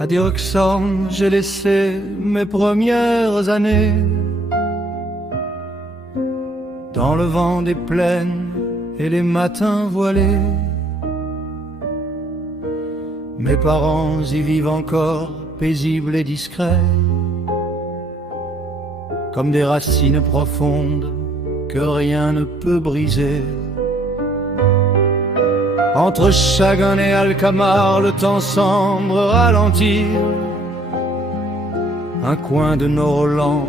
À Dirkshorn, j'ai laissé mes premières années dans le vent des plaines et les matins voilés. Mes parents y vivent encore, paisibles et discrets, comme des racines profondes que rien ne peut briser. Entre Chagrin et Alcamar, le temps semble ralentir. Un coin de nos Roland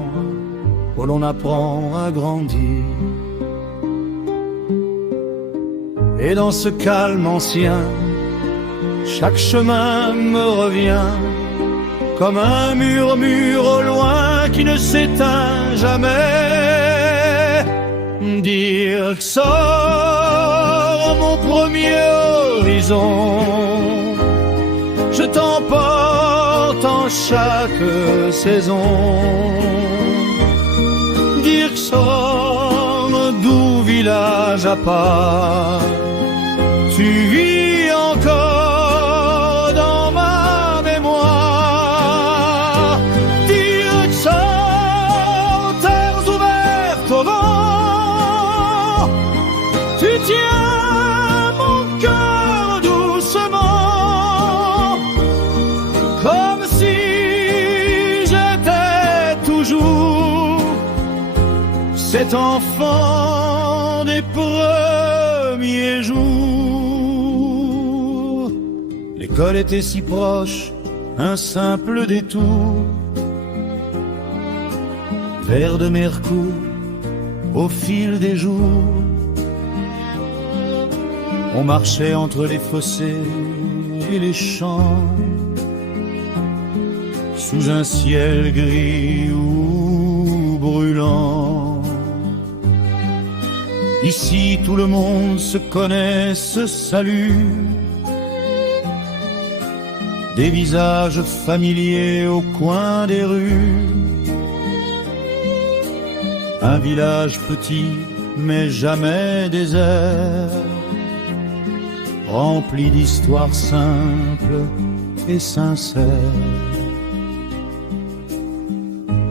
où l'on apprend à grandir. Et dans ce calme ancien, chaque chemin me revient comme un murmure au loin qui ne s'éteint jamais. Dire que sort mon premier horizon, je t'emporte en chaque saison. Dire que sort d'où village à part, tu vis encore dans ma mémoire. Dire que sort terres ouvertes au vent, tu tiens mon cœur doucement, comme si j'étais toujours cet enfant des premiers jours. L'école était si proche, un simple détour, vers de Mercourt au fil des jours. On marchait entre les fossés et les champs, sous un ciel gris ou brûlant. Ici tout le monde se connaît, se salue, des visages familiers au coin des rues. Un village petit mais jamais désert, rempli d'histoires simples et sincères.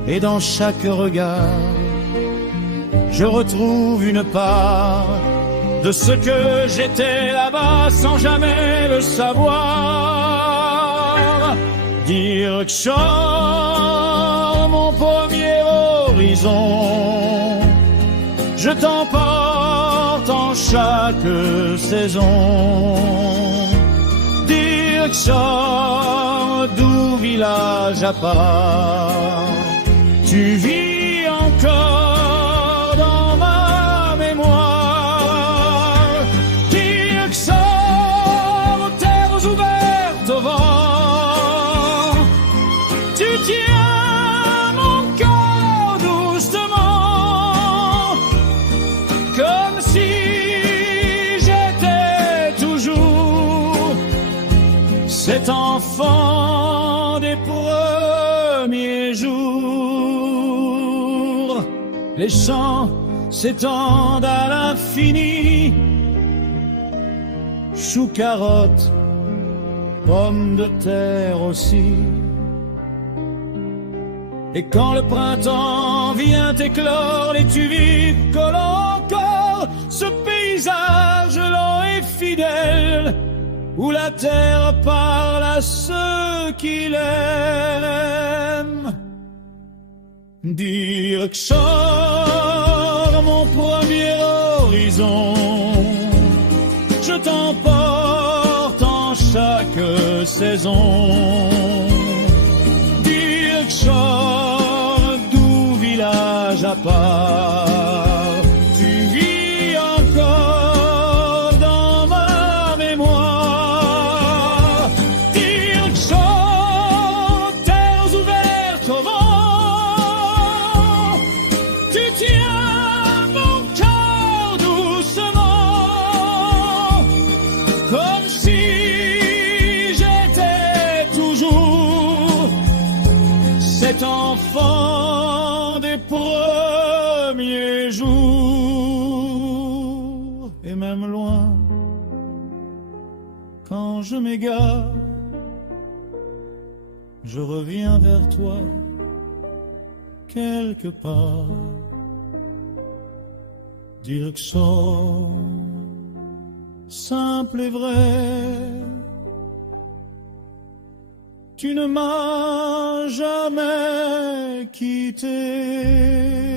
Et dans chaque regard, je retrouve une part de ce que j'étais là-bas sans jamais le savoir. Dire que chant mon premier horizon, je t'emporte en chaque saison. Dire que chant d'où village à part, tu vis encore dans ma mémoire. Dire que sort terres ouvertes au vent, tu tiens mon cœur doucement, comme si j'étais toujours cet enfant des premiers jours. Les champs s'étendent à l'infini, choux, carottes, pommes de terre aussi. Et quand le printemps vient éclore, les tulies collent encore ce paysage lent et fidèle, où la terre parle à ceux qui l'aiment. Dire que sort mon premier horizon, je t'emporte en chaque saison. Dire que sort d'où village à part, tu vis encore dans ma mémoire. Dire que sort terres ouvertes au vent, tu tiens mon cœur doucement, comme si j'étais toujours cet enfant des premiers jours. Et même loin, quand je m'égare, je reviens vers toi quelque part. Direction simple et vraie, tu ne m'as jamais quitté.